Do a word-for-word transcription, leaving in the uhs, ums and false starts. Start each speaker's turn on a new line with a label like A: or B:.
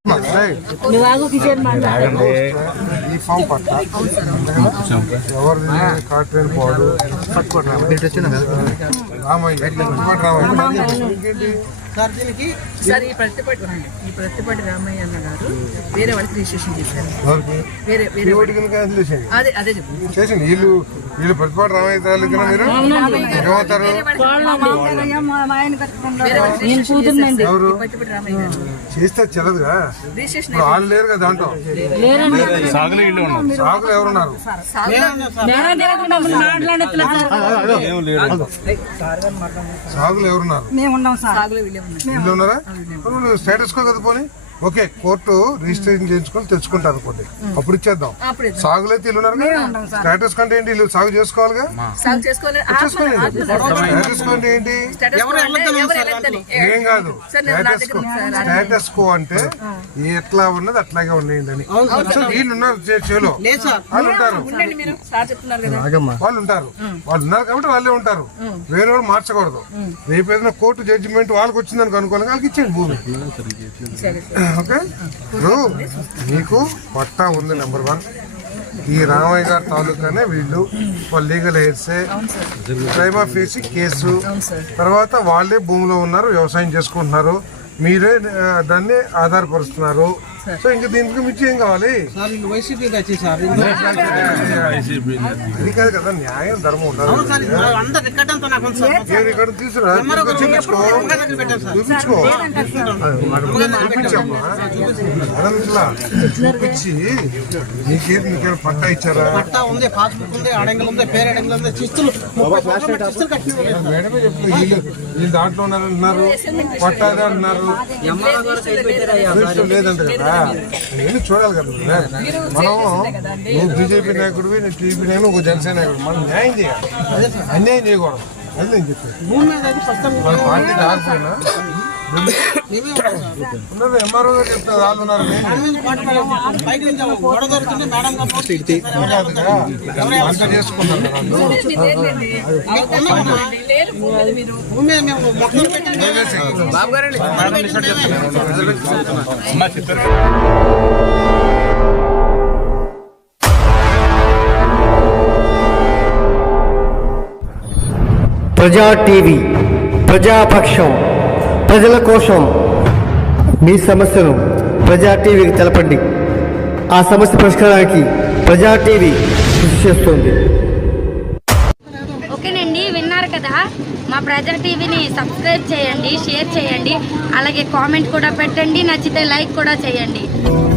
A: ఈ ఫామ్ పట్ట ఎవరిది కాట్రేని పోడు రామయ్య రామయ్య
B: సార్ దీనికి సార్ ఈ ప్రతిపాటి ఈ ప్రతిపాటి రామయ్య అన్న గారు వేరే వాళ్ళకి రిజిస్ట్రేషన్ చేశారు. వేరే వేరే అదే అదే
A: చేసింది వీళ్ళు వీళ్ళు ప్రతిపాటి రామయ్య తాలూకా మీరు ఏమవుతారు? ఎవరు చేస్తే చెల్లదుగా వాళ్ళు లేరు కదా దాంట్లో. సాగులు ఎవరున్నారు? సాగులు ఎవరున్నారు? వీళ్ళు ఉన్నారా? స్టేటస్ కో కదా పోనీ ఓకే కోర్టు రిజిస్ట్రేషన్ చేయించుకొని తెచ్చుకుంటారు అనుకోండి, అప్పుడు ఇచ్చేద్దాం. సాగులైతే ఇల్లు ఉన్నారు కదా, స్టేటస్ కంటే ఏంటి ఇల్లు సాగు చేసుకోవాలిగా. స్టేటస్ కంటే ఏంటి ఏం కాదు. స్టేటస్ కో అంటే ఎట్లా ఉన్నది అట్లాగే ఉండేయండి అని. వీళ్ళు ఉన్నారు చేలో వాళ్ళు ఉంటారు వాళ్ళు ఉంటారు వాళ్ళు ఉన్నారు కాబట్టి వాళ్ళే ఉంటారు. వేరే వాళ్ళు మార్చకూడదు. రేపు ఏదైనా కోర్టు జడ్జిమెంట్ వాళ్ళకి వచ్చిందని అనుకోవాలి, వాళ్ళకి ఇచ్చేయండి భూమి. ఓకే ఇప్పుడు మీకు పట్టా ఉంది నెంబర్ వన్. ఈ రామయ్య గారి తాలూకానే వీళ్ళు వాళ్ళ లీగల్ హెయిర్సే ప్రైమా ఫేసి కేసు. తర్వాత వాళ్ళే భూమిలో ఉన్నారు, వ్యవసాయం చేసుకుంటున్నారు, మీరే దాన్ని ఆధారపరుస్తున్నారు. సో ఇంకా దీనికి మించి ఏం కావాలి? అది కాదు కదా, న్యాయం ధర్మం ఉండాలి. రికార్డు తీసుకురా, చూపించుకో చూపించుకో చూపించమ్మా. అదంతా చూపించి నీకేది నీకేమైనా పట్టా ఇచ్చారా? మేడమే చెప్తారు వీళ్ళు వీళ్ళు దాంట్లో ఉన్నారంటున్నారు, పట్టాదే అంటున్నారు, లేదంటే కదా. నేను చూడాలి కదా మనం. నువ్వు బీజేపీ నాయకుడివి, నేను టీడీపీ నాయకుడు, ఒక జనసేన నాయకుడు. మనం న్యాయం చేయాలి, అన్యాయం చేయకూడదు. అది నేను చెప్పాను. మన పార్టీ కాకపోయినా ఉన్నది ఎంఆర్ఓ గారు చెప్తారు, వాళ్ళు ఉన్నారు. అంత చేసుకున్నాను
C: ప్రజా టీవీ ప్రజాపక్షం, ప్రజల కోసం. మీ సమస్యను ప్రజా టీవీకి తెలపండి. ఆ సమస్య పరిష్కారానికి ప్రజా టీవీ కృషి చేస్తుంది.
D: ఓకేనండి, విన్నారు కదా. మా ప్రజా టీవీని సబ్స్క్రైబ్ చేయండి, షేర్ చేయండి, అలాగే కామెంట్ కూడా పెట్టండి, నచ్చితే లైక్ కూడా చేయండి.